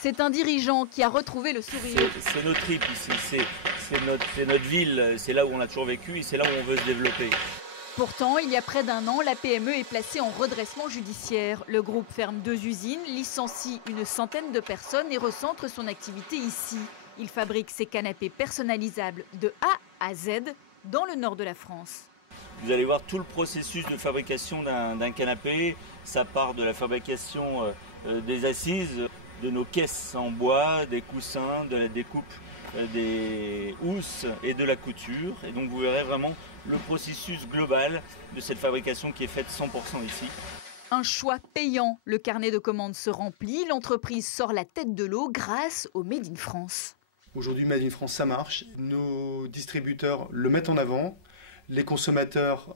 C'est un dirigeant qui a retrouvé le sourire. C'est notre trip ici, c'est notre ville, c'est là où on a toujours vécu et c'est là où on veut se développer. Pourtant, il y a près d'un an, la PME est placée en redressement judiciaire. Le groupe ferme 2 usines, licencie une centaine de personnes et recentre son activité ici. Il fabrique ses canapés personnalisables de A à Z dans le nord de la France. Vous allez voir tout le processus de fabrication d'un canapé. Ça part de la fabrication des assises, de nos caisses en bois, des coussins, de la découpe des housses et de la couture. Et donc vous verrez vraiment le processus global de cette fabrication qui est faite 100% ici. Un choix payant. Le carnet de commandes se remplit. L'entreprise sort la tête de l'eau grâce au Made in France. Aujourd'hui, Made in France, ça marche. Nos distributeurs le mettent en avant. Les consommateurs,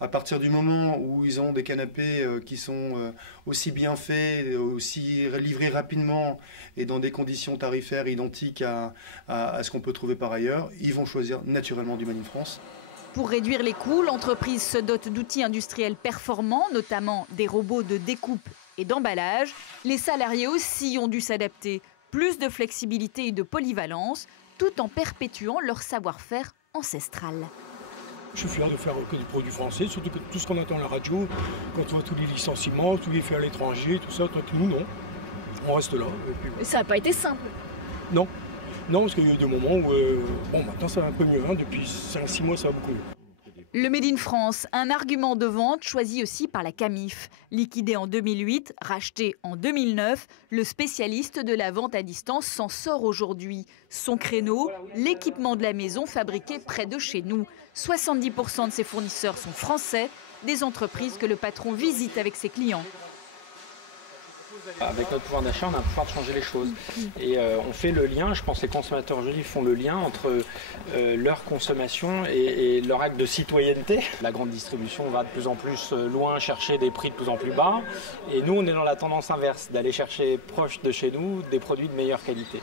à partir du moment où ils ont des canapés qui sont aussi bien faits, aussi livrés rapidement et dans des conditions tarifaires identiques à ce qu'on peut trouver par ailleurs, ils vont choisir naturellement du Made in France. Pour réduire les coûts, l'entreprise se dote d'outils industriels performants, notamment des robots de découpe et d'emballage. Les salariés aussi ont dû s'adapter. Plus de flexibilité et de polyvalence, tout en perpétuant leur savoir-faire ancestral. Je suis fier de faire que des produits français, surtout que tout ce qu'on entend à la radio, quand on voit tous les licenciements, tous les faits à l'étranger, tout ça, nous non. On reste là. Mais ça n'a pas été simple. Non. Non, parce qu'il y a eu des moments où, maintenant ça va un peu mieux, depuis 5-6 mois ça va beaucoup mieux. Le Made in France, un argument de vente choisi aussi par la Camif. Liquidé en 2008, racheté en 2009, le spécialiste de la vente à distance s'en sort aujourd'hui. Son créneau, l'équipement de la maison fabriqué près de chez nous. 70% de ses fournisseurs sont français, des entreprises que le patron visite avec ses clients. Avec notre pouvoir d'achat, on a le pouvoir de changer les choses. Et on fait le lien, je pense que les consommateurs aujourd'hui font le lien entre leur consommation et leur acte de citoyenneté. La grande distribution va de plus en plus loin chercher des prix de plus en plus bas. Et nous, on est dans la tendance inverse, d'aller chercher proche de chez nous des produits de meilleure qualité.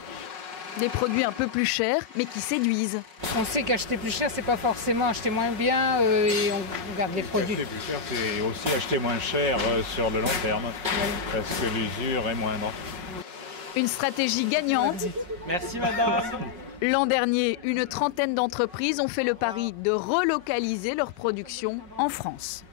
Des produits un peu plus chers, mais qui séduisent. On sait qu'acheter plus cher, c'est pas forcément acheter moins bien et on garde les produits. Acheter plus cher, c'est aussi acheter moins cher sur le long terme, parce que l'usure est moindre. Une stratégie gagnante. Merci madame. L'an dernier, une trentaine d'entreprises ont fait le pari de relocaliser leur production en France.